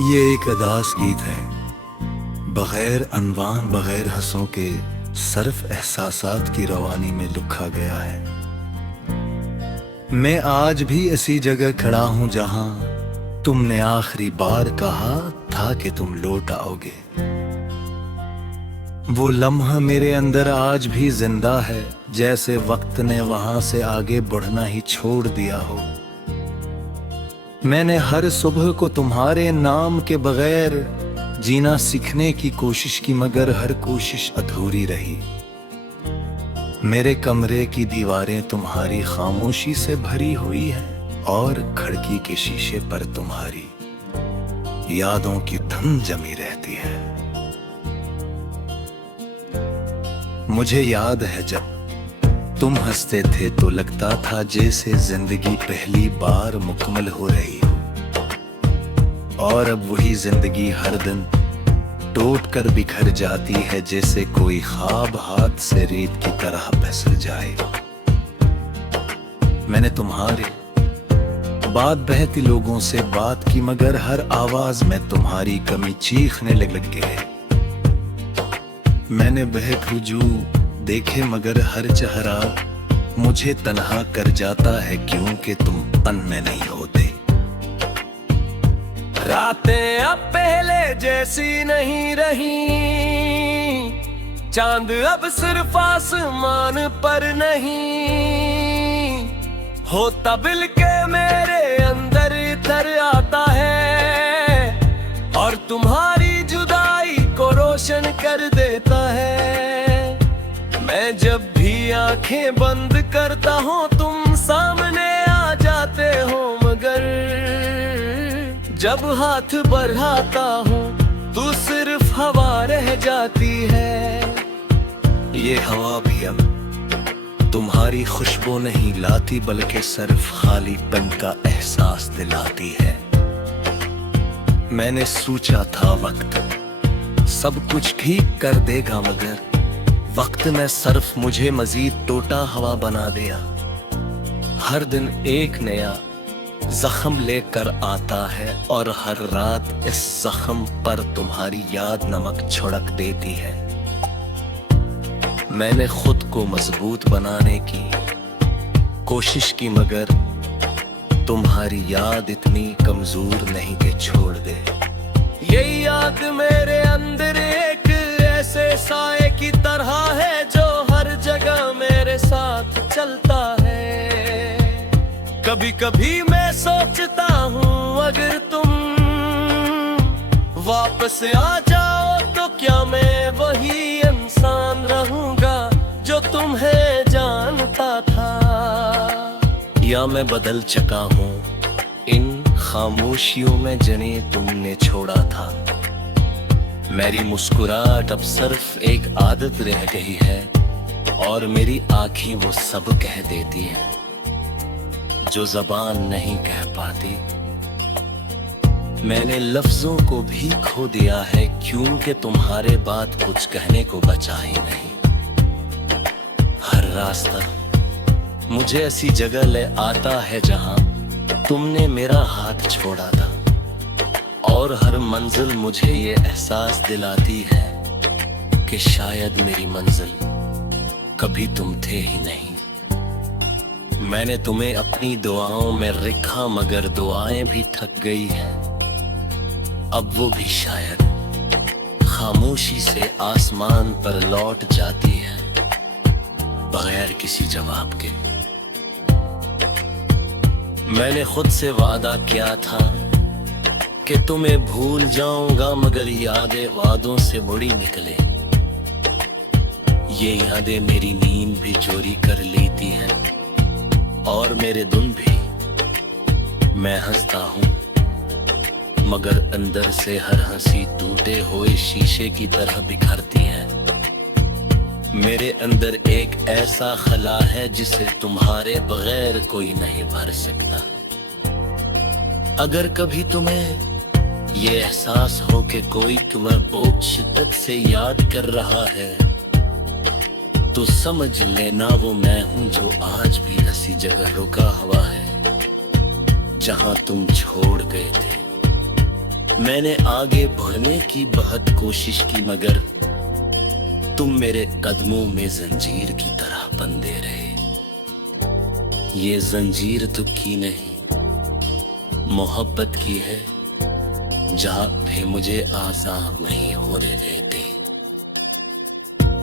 ये एक अदास गीत है, बगैर अनवान बगैर हंसों के सिर्फ एहसासात की रवानी में लिखा गया है। मैं आज भी ऐसी जगह खड़ा हूं जहां तुमने आखिरी बार कहा था कि तुम लौट आओगे। वो लम्हा मेरे अंदर आज भी जिंदा है, जैसे वक्त ने वहां से आगे बढ़ना ही छोड़ दिया हो। मैंने हर सुबह को तुम्हारे नाम के बगैर जीना सीखने की कोशिश की, मगर हर कोशिश अधूरी रही। मेरे कमरे की दीवारें तुम्हारी खामोशी से भरी हुई हैं और खिड़की के शीशे पर तुम्हारी यादों की धुन जमी रहती है। मुझे याद है जब तुम हंसते थे तो लगता था जैसे जिंदगी पहली बार मुकम्मल हो रही हो, और अब वही जिंदगी हर दिन टूट कर बिखर जाती है, जैसे कोई ख्वाब हाथ से रेत की तरह फिसल जाए। मैंने तुम्हारे बात बहती लोगों से बात की, मगर हर आवाज में तुम्हारी कमी चीखने लग गए। मैंने बहक रुजू देखे, मगर हर चेहरा मुझे तन्हा कर जाता है, क्योंकि तुम तन में नहीं होते। रातें अब पहले जैसी नहीं रही, चांद अब सिर्फ आसमान पर नहीं होता, बिल के मेरे अंदर इधर आता है और तुम्हारी जुदाई को रोशन कर देता है। मैं जब भी आंखें बंद करता हूँ तुम सामने आ जाते हो, मगर जब हाथ बढ़ाता हूँ तू सिर्फ हवा रह जाती है। ये हवा भी अब तुम्हारी खुशबू नहीं लाती, बल्कि सिर्फ खालीपन का एहसास दिलाती है। मैंने सोचा था वक्त सब कुछ ठीक कर देगा, मगर वक्त ने सिर्फ मुझे मजीद टूटा हवा बना दिया। हर दिन एक नया जख्म लेकर आता है और हर रात इस जख्म पर तुम्हारी याद नमक छिड़क देती है। मैंने खुद को मजबूत बनाने की कोशिश की, मगर तुम्हारी याद इतनी कमजोर नहीं कि छोड़ दे। ये याद मेरे अंदर एक ऐसे साए की तरह है जो हर जगह मेरे साथ चलता है। कभी कभी मैं सोचता हूँ अगर तुम वापस आ जाओ तो क्या मैं वही इंसान रहूंगा जो तुम्हें जानता था, या मैं बदल चुका हूँ इन खामोशियों में जिन्हें तुमने छोड़ा था। मेरी मुस्कुराहट अब सिर्फ एक आदत रह गई है और मेरी आंखें वो सब कह देती हैं जो जबान नहीं कह पाती। मैंने लफ्जों को भी खो दिया है, क्योंकि तुम्हारे बाद कुछ कहने को बचा ही नहीं। हर रास्ता मुझे ऐसी जगह ले आता है जहां तुमने मेरा हाथ छोड़ा था, और हर मंजिल मुझे ये एहसास दिलाती है कि शायद मेरी मंजिल कभी तुम थे ही नहीं। मैंने तुम्हें अपनी दुआओं में रखा, मगर दुआएं भी थक गई हैं। अब वो भी शायद खामोशी से आसमान पर लौट जाती है बगैर किसी जवाब के। मैंने खुद से वादा किया था कि तुम्हें भूल जाऊंगा, मगर यादें वादों से बड़ी निकले। ये यादें मेरी नींद भी चोरी कर लेती हैं और मेरे दिन भी। मैं हंसता हूँ मगर अंदर से हर हंसी टूटे हुए शीशे की तरह बिखरती है। मेरे अंदर एक ऐसा खला है जिसे तुम्हारे बगैर कोई नहीं भर सकता। अगर कभी तुम्हें ये एहसास हो कि कोई तुम्हें बहुत शिद्दत से याद कर रहा है, तो समझ लेना वो मैं हूं जो आज भी ऐसी जगह रुका हुआ है जहां तुम छोड़ गए थे। मैंने आगे बढ़ने की बहुत कोशिश की मगर तुम मेरे कदमों में जंजीर की तरह बंधे रहे। ये जंजीर तो की नहीं मोहब्बत की है, जहां भी मुझे आसान नहीं होने देते।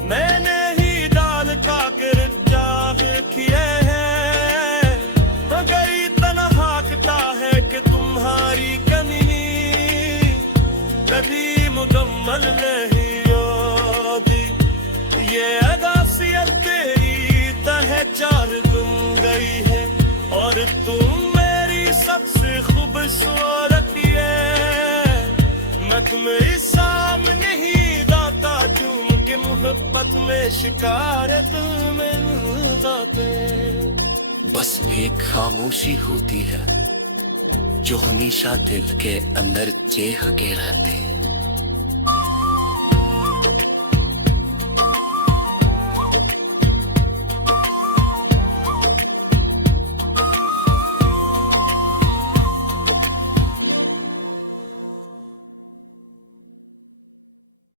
मैंने ही डाल का गिरफ्तार किए हैं, मगर इतना हाकता है कि तुम्हारी कमी कभी मुकम्मल नहीं होती। ये अदासियत तेरी तह चार गुम गई है, और तुम मेरी सबसे खूबसूरत है। मैं तुम्हें सामने ही दाता चूम के मोहब्बत में शिकारत में जाते। बस एक खामोशी होती है जो हमेशा दिल के अंदर चेह के रहती।